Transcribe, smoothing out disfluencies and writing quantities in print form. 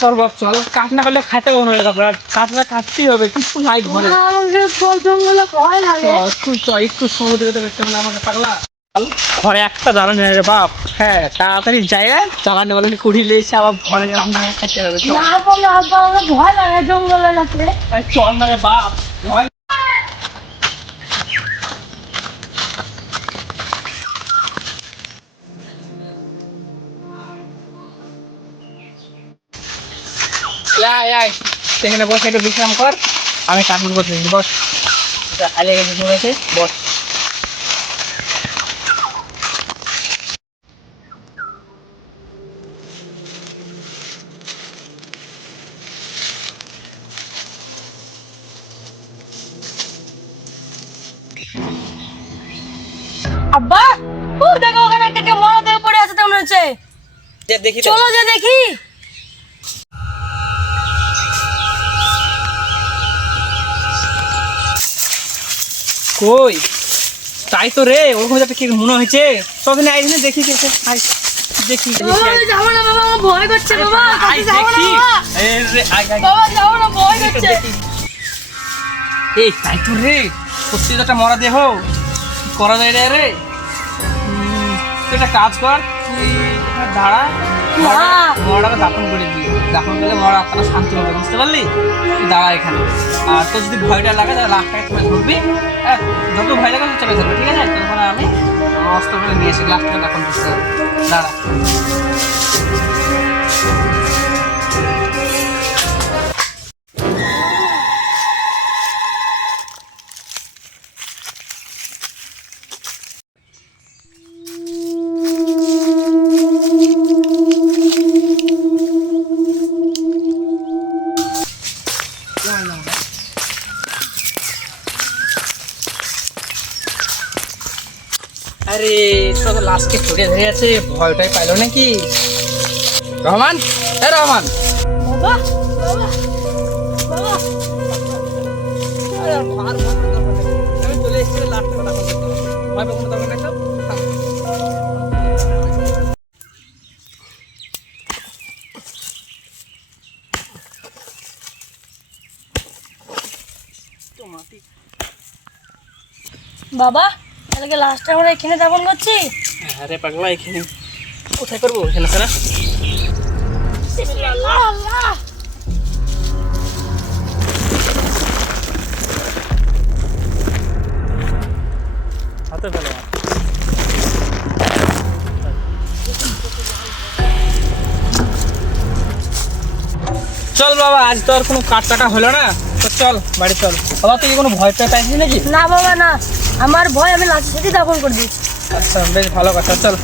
চল বাপ চল, কাজ না করলে খাইতে মনে হয় তারপর কাজটা কাটতেই হবে, কিছু নাই ঘরে। একটু সমুদ্র দেখতে হলে আমাকে পাগলা ঘরে একটা জ্বালানি নেই রে বাপ। হ্যাঁ তাড়াতাড়ি জায়গায় জ্বালানি বলানি কুড়িলে এসে আবার ঘরে খাইতে হবে। ভয় লাগে জঙ্গলে রাখলে। চল না রে বাপ, ভয় সেখানে বসে একটু বিশ্রাম কর, আমি কাজগুলো করতে দিচ্ছি। বস, হারিয়ে গেছে ঘুরেছে, বস। আব্বা ও দেখো ওখানে একটা কে মরা দেহ পড়ে আছে মনে হচ্ছে। দেখি চলো যে দেখি। কই তাই তো রে, ওরকম একটা কি মনে হয়েছে। তখন আই না দেখি দেখি যাবো না বাবা, আমার ভয় করছে বাবা। আই যাবো না দেখি বাবা। বাবা যাবো না, ভয় করছে। এই তাই তো রে, সত্যি তো একটা মরা দেহ, কি করা যায় রে? রে তুই একটা কাজ কর, তুই দাঁড়া, মরাটাকে দাফন করে দিই। দাফন করলে মরা আত্মাটা শান্তি হবে, বুঝতে পারলি? তুই দাঁড়া এখানে। আর তোর যদি ভয়টা লাগে তাহলে লাখটাকে চেপে ধরবি। হ্যাঁ, যত ভয় লাগে চেপে ধরবি, ঠিক আছে? তখন আমি অস্ত্র করে নিয়ে এসে লাখটাকে দাফন করতে হবে। দাঁড়া। আরে সব লাস্টে ছড়িয়ে ধরে আছে, ভয়টাই পাইলো নাকি? রহমান, এ রহমান, বাবা বাবা বাবা আমি চলে এসেছি, লাস্টে কথা বলতে হবে। ভয় পাবো না, দরকার নাই তো। বাবা তাহলে লাস্টে আমরা এখানে যাপন করছি। আরে পাগলা, এখানে কোথায় করবো? এখানে ছাড়া আল্লাহ আল্লাহ। হাতে ফেলো। চল বাবা, আজ তো আর কোনো কাটা হলো না, তো চল বাড়ি চল। বাবা তুই কোনো ভয় পেয়ে পাইছিস নাকি? না বাবা না, আমার ভয় আমি লাঠির সাথে দাপন করে দিচ্ছি। আচ্ছা বেশ ভালো কথা, চল।